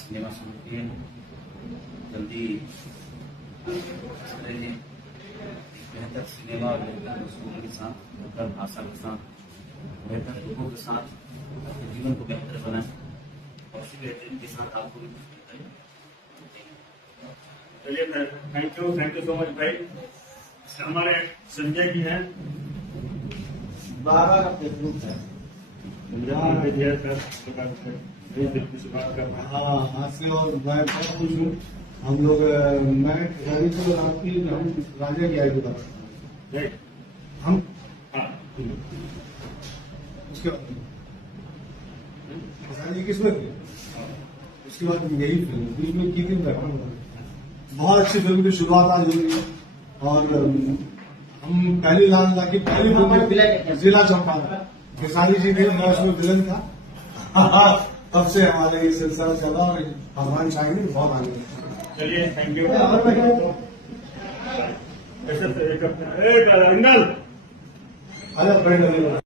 Cinema शुरू किए जल्दी बेहतर सिनेमा और बेहतर स्कूल के साथ बेहतर भाषा के साथ बेहतर लोगों के साथ जीवन को बेहतर बनाए और उसी बेहतरीन के साथ आपको भी चलिए थैंक यू सो मच भाई। हमारे संजय जी हैं, बाबा का फेसबुक है। हाँ, आज से और मैं बहुत खुश हूँ। हम लोग मैं गाड़ी को आपकी हम राजा की आई बता हम उसके बाद किसमें थे उसके बाद यही फिल्म बीच में की फिल्म बहुत अच्छी फिल्म की शुरुआत आज हुई है और हम पहली लाल की पहली फिल्म जिला चौपाल खेसारी जी थे, मैं उसमें विलन था। तब से हमारे ये सिलसिला चला और भगवान चाहेंगे बहुत आगे। चलिए थैंक यू। एक अंगल